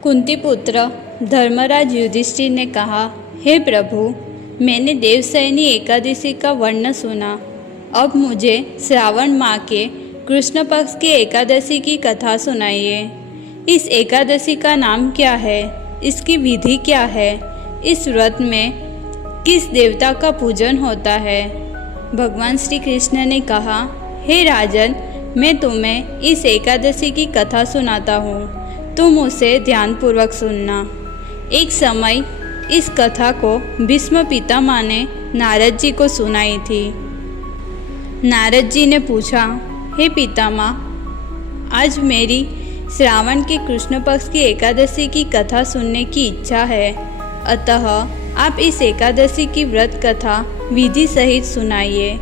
कुंती पुत्र धर्मराज युधिष्ठिर ने कहा, हे प्रभु, मैंने देवशयनी एकादशी का वर्ण सुना। अब मुझे श्रावण माह के कृष्ण पक्ष की एकादशी की कथा सुनाइए। इस एकादशी का नाम क्या है? इसकी विधि क्या है? इस व्रत में किस देवता का पूजन होता है? भगवान श्री कृष्ण ने कहा, हे राजन, मैं तुम्हें इस एकादशी की कथा सुनाता हूँ। तुम उसे ध्यानपूर्वक सुनना। एक समय इस कथा को भीष्म पितामह ने नारद जी को सुनाई थी। नारद जी ने पूछा, हे पितामह, आज मेरी श्रावण के कृष्ण पक्ष की एकादशी की कथा सुनने की इच्छा है, अतः आप इस एकादशी की व्रत कथा विधि सहित सुनाइए।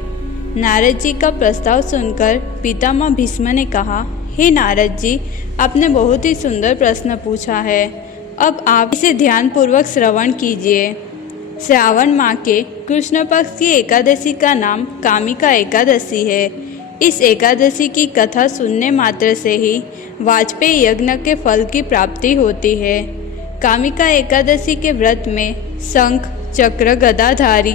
नारद जी का प्रस्ताव सुनकर पितामह भीष्म ने कहा, हे नारद जी, आपने बहुत ही सुंदर प्रश्न पूछा है। अब आप इसे ध्यानपूर्वक श्रवण कीजिए। श्रावण माह के कृष्ण पक्ष की एकादशी का नाम कामिका एकादशी है। इस एकादशी की कथा सुनने मात्र से ही वाजपेयी यज्ञ के फल की प्राप्ति होती है। कामिका एकादशी के व्रत में शंख, चक्र, गदाधारी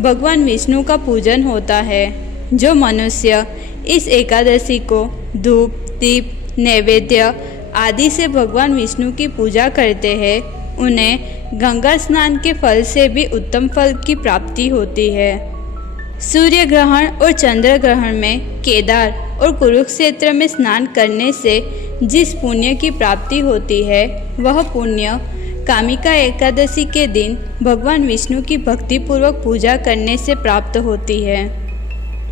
भगवान विष्णु का पूजन होता है। जो मनुष्य इस एकादशी को धूप, दीप, नैवेद्य आदि से भगवान विष्णु की पूजा करते हैं, उन्हें गंगा स्नान के फल से भी उत्तम फल की प्राप्ति होती है। सूर्य ग्रहण और चंद्र ग्रहण में केदार और कुरुक्षेत्र में स्नान करने से जिस पुण्य की प्राप्ति होती है, वह पुण्य कामिका एकादशी के दिन भगवान विष्णु की भक्तिपूर्वक पूजा करने से प्राप्त होती है।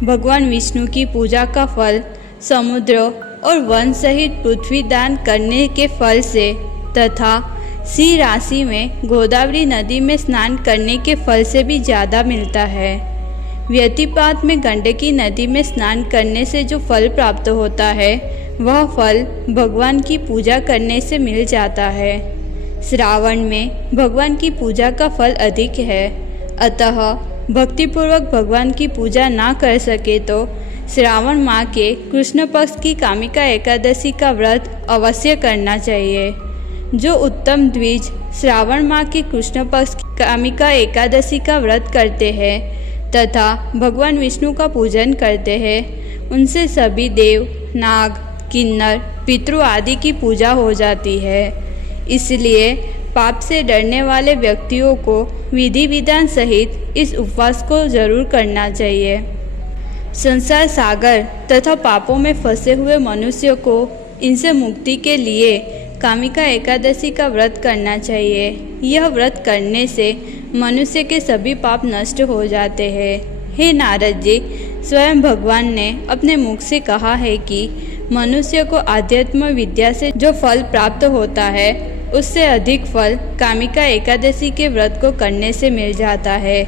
भगवान विष्णु की पूजा का फल समुद्र और वन सहित पृथ्वी दान करने के फल से तथा सिंह राशि में गोदावरी नदी में स्नान करने के फल से भी ज़्यादा मिलता है। व्यतिपात में गंडकी नदी में स्नान करने से जो फल प्राप्त होता है, वह फल भगवान की पूजा करने से मिल जाता है। श्रावण में भगवान की पूजा का फल अधिक है, अतः भक्तिपूर्वक भगवान की पूजा ना कर सके तो श्रावण माह के कृष्ण पक्ष की कामिका एकादशी का व्रत अवश्य करना चाहिए। जो उत्तम द्विज श्रावण माह के कृष्ण पक्ष की कामिका एकादशी का व्रत करते हैं तथा भगवान विष्णु का पूजन करते हैं, उनसे सभी देव, नाग, किन्नर, पितृ आदि की पूजा हो जाती है। इसलिए पाप से डरने वाले व्यक्तियों को विधि विधान सहित इस उपवास को जरूर करना चाहिए। संसार सागर तथा पापों में फंसे हुए मनुष्य को इनसे मुक्ति के लिए कामिका एकादशी का व्रत करना चाहिए। यह व्रत करने से मनुष्य के सभी पाप नष्ट हो जाते हैं। हे नारद जी, स्वयं भगवान ने अपने मुख से कहा है कि मनुष्य को आध्यात्म विद्या से जो फल प्राप्त होता है, उससे अधिक फल कामिका एकादशी के व्रत को करने से मिल जाता है।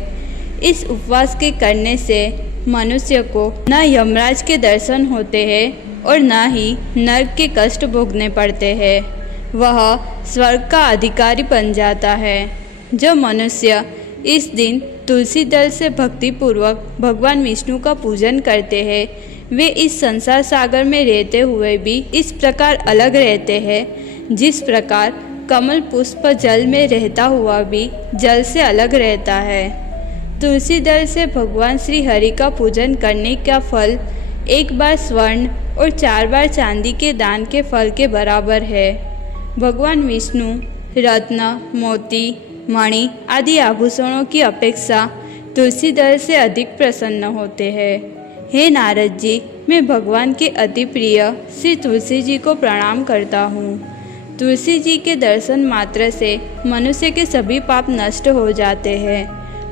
इस उपवास के करने से मनुष्य को न यमराज के दर्शन होते हैं और न ही नरक के कष्ट भोगने पड़ते हैं। वह स्वर्ग का अधिकारी बन जाता है। जो मनुष्य इस दिन तुलसी दल से भक्तिपूर्वक भगवान विष्णु का पूजन करते हैं, वे इस संसार सागर में रहते हुए भी इस प्रकार अलग रहते हैं, जिस प्रकार कमल पुष्प जल में रहता हुआ भी जल से अलग रहता है। तुलसी दल से भगवान श्री हरि का पूजन करने का फल एक बार स्वर्ण और 4 बार चांदी के दान के फल के बराबर है। भगवान विष्णु रत्न, मोती, मणि आदि आभूषणों की अपेक्षा तुलसी दल से अधिक प्रसन्न होते हैं। हे नारद जी, मैं भगवान के अति प्रिय श्री तुलसी जी को प्रणाम करता हूँ। तुलसी जी के दर्शन मात्र से मनुष्य के सभी पाप नष्ट हो जाते हैं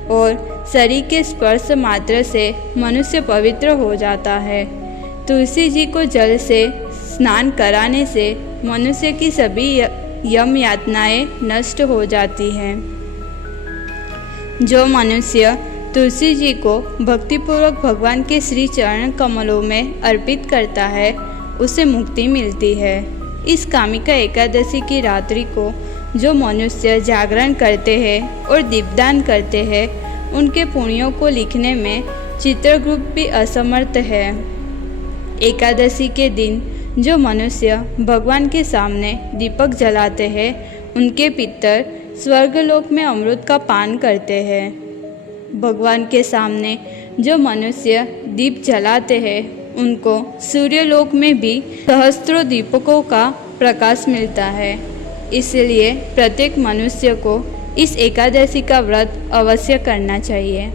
और शरीर के स्पर्श मात्र से मनुष्य पवित्र हो जाता है। तुलसी जी को जल से स्नान कराने से मनुष्य की सभी यम यातनाएं नष्ट हो जाती हैं। जो मनुष्य तुलसी जी को भक्तिपूर्वक भगवान के श्री चरण कमलों में अर्पित करता है, उसे मुक्ति मिलती है। इस कामिका एकादशी की रात्रि को जो मनुष्य जागरण करते हैं और दीपदान करते हैं, उनके पुण्यों को लिखने में चित्रगुप्त भी असमर्थ है। एकादशी के दिन जो मनुष्य भगवान के सामने दीपक जलाते हैं उनके पितर स्वर्गलोक में अमृत का पान करते हैं। भगवान के सामने जो मनुष्य दीप जलाते हैं उनको सूर्यलोक में भी सहस्त्रों दीपकों का प्रकाश मिलता है। इसलिए प्रत्येक मनुष्य को इस एकादशी का व्रत अवश्य करना चाहिए।